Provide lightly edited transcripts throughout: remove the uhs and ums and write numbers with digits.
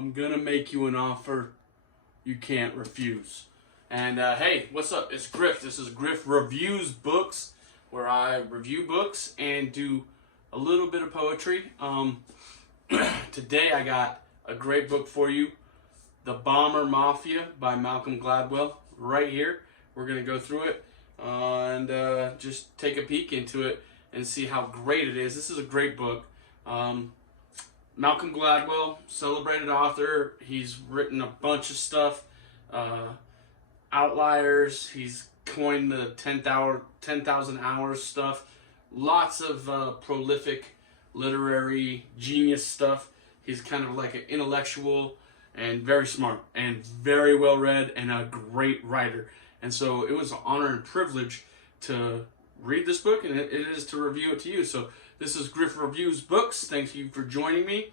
I'm gonna make you an offer you can't refuse. And hey, what's up? It's Griff. This is Griff Reviews Books, where I review books and do a little bit of poetry. Today I got a great book for you, The Bomber Mafia by Malcolm Gladwell, right here. We're gonna go through it and just take a peek into it and see how great it is. This is a great book. Malcolm Gladwell, celebrated author. He's written a bunch of stuff. Outliers. He's coined the 10,000 hours stuff. Lots of prolific literary genius stuff. He's kind of like an intellectual and very smart and very well read and a great writer. And so it was an honor and privilege to read this book, and it is to review it to you. So this is Griff Reviews Books. Thank you for joining me.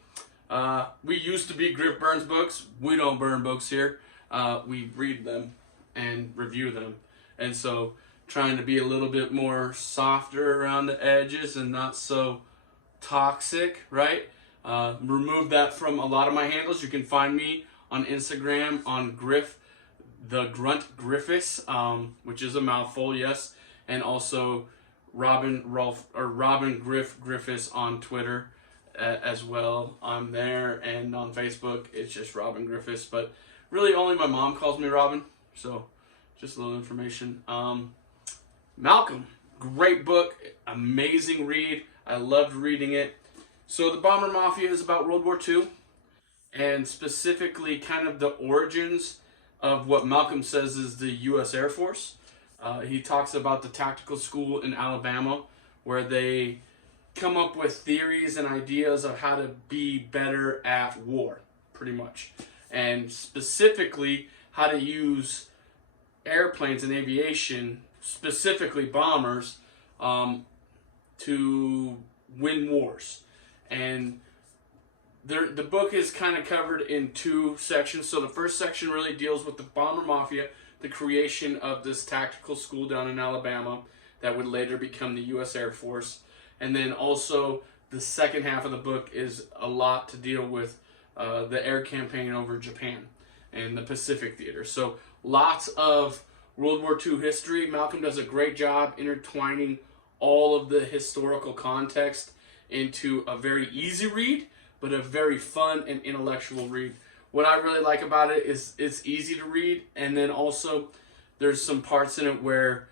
We used to be Griff Burns Books. We don't burn books here. We read them and review them. And so trying to be a little bit more softer around the edges and not so toxic, right? Remove that from a lot of my handles. You can find me on Instagram on Griff, the Grunt Griffiths, which is a mouthful, yes. And also Robin Griff Griffiths on Twitter as well. I'm there, and on Facebook it's just Robin Griffiths, but really only my mom calls me Robin, so just a little information. Malcolm, great book, amazing read. I loved reading it. So The Bomber Mafia is about World War II, and specifically kind of the origins of what Malcolm says is the U.S. Air Force. He talks about the tactical school in Alabama, where they come up with theories and ideas of how to be better at war, pretty much. And specifically, how to use airplanes and aviation, specifically bombers, to win wars. And the book is kind of covered in two sections. So the first section really deals with the Bomber Mafia, the creation of this tactical school down in Alabama that would later become the U.S. Air Force. And then also the second half of the book is a lot to deal with the air campaign over Japan and the Pacific Theater. So lots of World War II history. Malcolm does a great job intertwining all of the historical context into a very easy read, but a very fun and intellectual read. What I really like about it is it's easy to read, and then also there's some parts in it where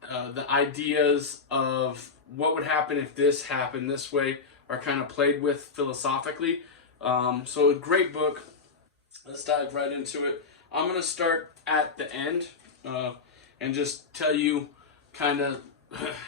the ideas of what would happen if this happened this way are kind of played with philosophically. So a great book. Let's dive right into it. I'm going to start at the end and just tell you kind of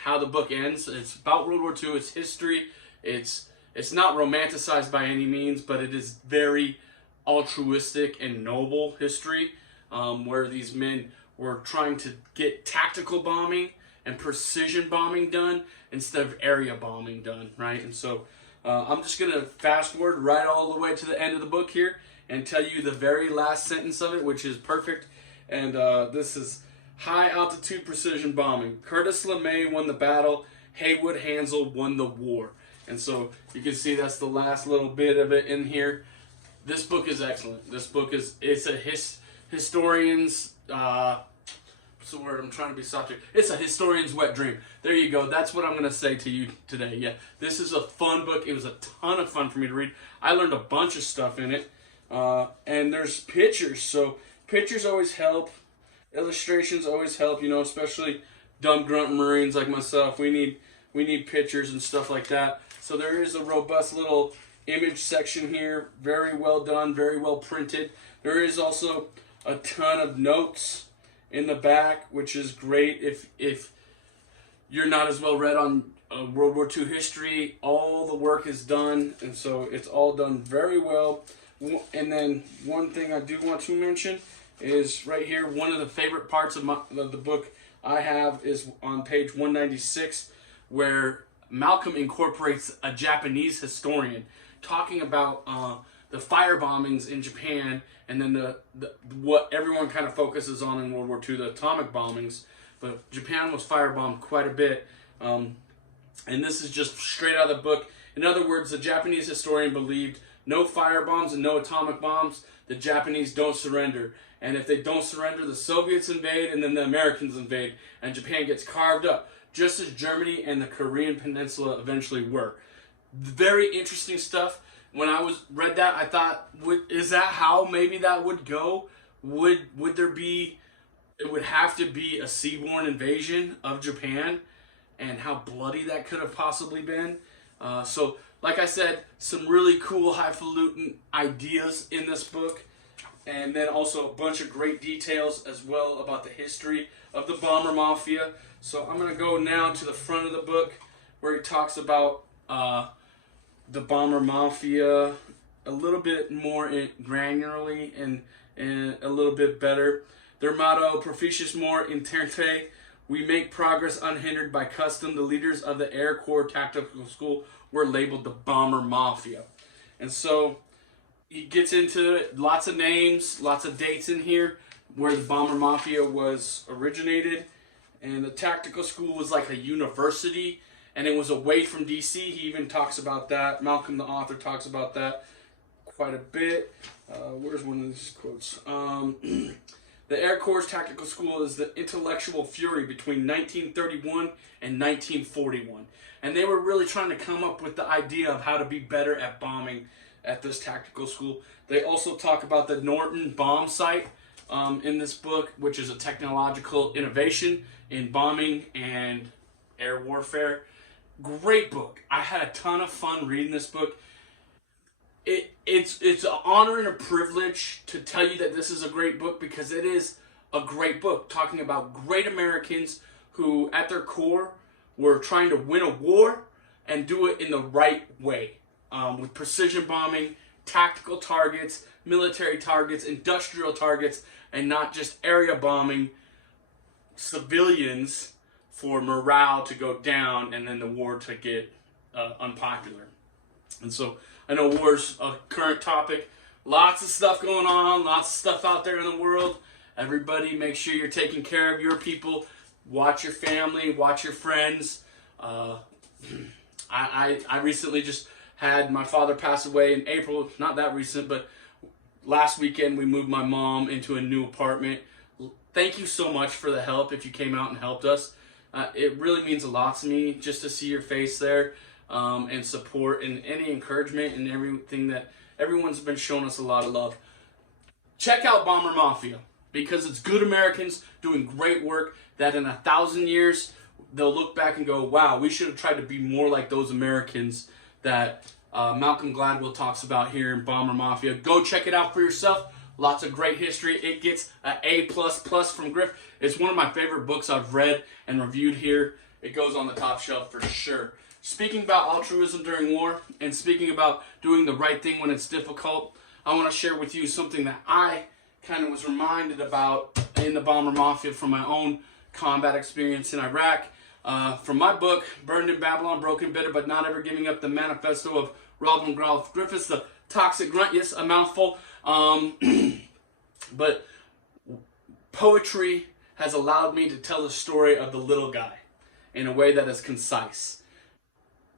how the book ends. It's about World War II. It's history. It's not romanticized by any means, but it is very altruistic and noble history, where these men were trying to get tactical bombing and precision bombing done instead of area bombing done, right? And so I'm just going to fast forward right all the way to the end of the book here and tell you the very last sentence of it, which is perfect. And this is high altitude precision bombing. Curtis LeMay won the battle. Haywood Hansel won the war. And so you can see that's the last little bit of it in here. This book is excellent. This book it's a historian's, what's the word? I'm trying to be soft here. It's a historian's wet dream. There you go. That's what I'm going to say to you today. Yeah, this is a fun book. It was a ton of fun for me to read. I learned a bunch of stuff in it. And there's pictures. So pictures always help. Illustrations always help, you know, especially dumb grunt Marines like myself. We need pictures and stuff like that. So there is a robust little image section here, very well done, very well printed. There is also a ton of notes in the back, which is great if you're not as well read on World War II history. All the work is done, and so it's all done very well. And then one thing I do want to mention is right here, one of the favorite parts of the book I have is on page 196, where Malcolm incorporates a Japanese historian talking about the fire bombings in Japan, and then what everyone kind of focuses on in World War II, the atomic bombings. But Japan was firebombed quite a bit, and this is just straight out of the book. In other words, the Japanese historian believed no fire bombs and no atomic bombs, the Japanese don't surrender. And if they don't surrender, the Soviets invade, and then the Americans invade, and Japan gets carved up, just as Germany and the Korean Peninsula eventually were. Very interesting stuff. When I read that, I thought, is that how maybe that would go? Would there be? It would have to be a seaborne invasion of Japan, and how bloody that could have possibly been. So, like I said, some really cool, highfalutin ideas in this book, and then also a bunch of great details as well about the history of the Bomber Mafia. So I'm going to go now to the front of the book where he talks about the Bomber Mafia a little bit more granularly and a little bit better. Their motto, Proficius Mor Interte, we make progress unhindered by custom. The leaders of the Air Corps Tactical School were labeled the Bomber Mafia. And so he gets into it, lots of names, lots of dates in here where the Bomber Mafia was originated. And the tactical school was like a university, and it was away from DC. He even talks about that. Malcom, the author, talks about that quite a bit. Where's one of these quotes? The Air Corps Tactical School is the intellectual fury between 1931 and 1941. And they were really trying to come up with the idea of how to be better at bombing at this tactical school. They also talk about the Norton bomb sight in this book, which is a technological innovation in bombing and air warfare. Great book. I had a ton of fun reading this book. It's an honor and a privilege to tell you that this is a great book, because it is a great book talking about great Americans who at their core were trying to win a war and do it in the right way, with precision bombing, tactical targets, military targets, industrial targets, and not just area bombing civilians for morale to go down and then the war to get unpopular. And so I know war's a current topic. Lots of stuff going on, lots of stuff out there in the world. Everybody, make sure you're taking care of your people. Watch your family, watch your friends. I recently just had my father pass away in April. Not that recent, but last weekend we moved my mom into a new apartment. Thank you so much for the help if you came out and helped us. It really means a lot to me just to see your face there, and support and any encouragement and everything that everyone's been showing us a lot of love. Check out Bomber Mafia, because it's good Americans doing great work that in 1,000 years they'll look back and go, wow, we should have tried to be more like those Americans that Malcolm Gladwell talks about here in Bomber Mafia. Go check it out for yourself. Lots of great history. It gets an A++ from Griff. It's one of my favorite books I've read and reviewed here. It goes on the top shelf for sure. Speaking about altruism during war, and speaking about doing the right thing when it's difficult, I want to share with you something that I kind of was reminded about in the Bomber Mafia from my own combat experience in Iraq. From my book, Burned in Babylon, Broken Bitter, but Not Ever Giving Up, the manifesto of Robin Ralph Griffiths, the toxic grunt, yes, a mouthful. But poetry has allowed me to tell the story of the little guy in a way that is concise.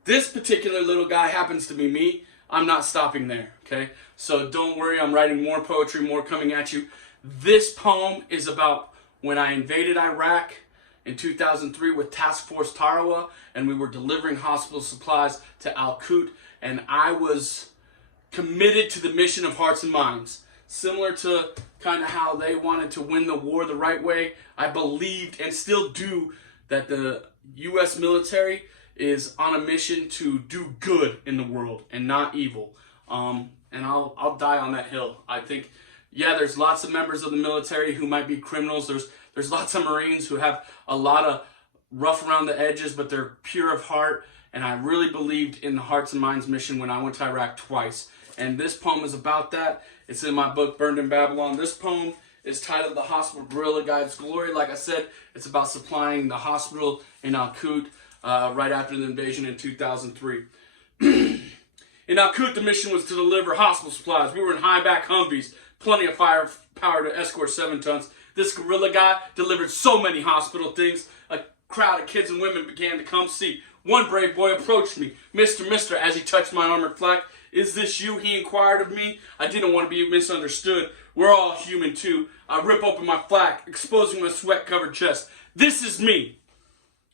This particular little guy happens to be me. I'm not stopping there, okay? So don't worry, I'm writing more poetry, more coming at you. This poem is about when I invaded Iraq in 2003 with Task Force Tarawa, and we were delivering hospital supplies to Al-Qut, and I was committed to the mission of hearts and minds. Similar to kind of how they wanted to win the war the right way, I believed and still do that the U.S. military is on a mission to do good in the world and not evil. And I'll die on that hill. I think, yeah, there's lots of members of the military who might be criminals. There's lots of Marines who have a lot of rough around the edges, but they're pure of heart. And I really believed in the Hearts and Minds mission when I went to Iraq twice. And this poem is about that. It's in my book, Burned in Babylon. This poem is titled The Hospital Guerrilla Guide's Glory. Like I said, it's about supplying the hospital in Al-Qut right after the invasion in 2003. In Al-Qut, the mission was to deliver hospital supplies. We were in high-back Humvees, plenty of firepower to escort 7 tons. This guerrilla guy delivered so many hospital things, a crowd of kids and women began to come see. One brave boy approached me, Mister, as he touched my armored flak. "Is this you?" he inquired of me. I didn't want to be misunderstood. We're all human too. I rip open my flak, exposing my sweat-covered chest. "This is me."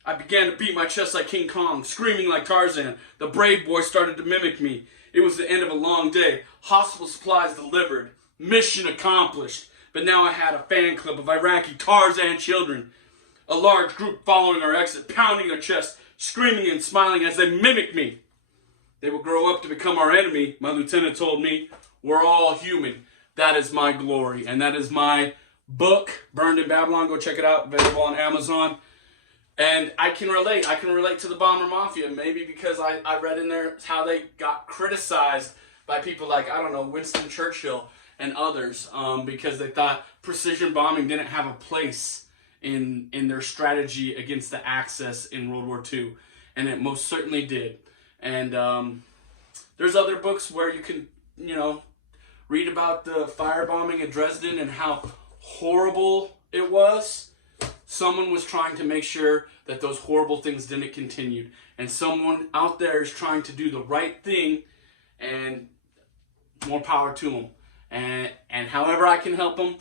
I began to beat my chest like King Kong, screaming like Tarzan. The brave boy started to mimic me. It was the end of a long day. Hospital supplies delivered. Mission accomplished. But now I had a fan club of Iraqi Tarzan children. A large group following our exit, pounding their chests, screaming and smiling as they mimicked me. They will grow up to become our enemy, my lieutenant told me. We're all human. That is my glory. And that is my book, Burned in Babylon. Go check it out. Available on Amazon. And I can relate. I can relate to the Bomber Mafia. Maybe because I read in there how they got criticized by people like, I don't know, Winston Churchill and others. Because they thought precision bombing didn't have a place in their strategy against the Axis in World War II. And it most certainly did. And there's other books where you can, read about the firebombing at Dresden and how horrible it was. Someone was trying to make sure that those horrible things didn't continue. And someone out there is trying to do the right thing, and more power to them. And however I can help them,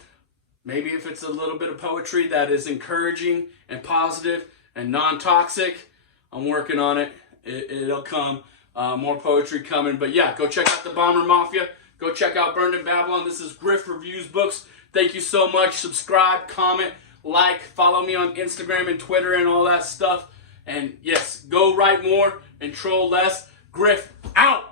maybe if it's a little bit of poetry that is encouraging and positive and non-toxic, I'm working on it. It'll come. More poetry coming. But yeah, go check out the Bomber Mafia. Go check out Burned in Babylon. This is Griff Reviews Books. Thank you so much. Subscribe, comment, like, follow me on Instagram and Twitter and all that stuff. And yes, go write more and troll less. Griff out.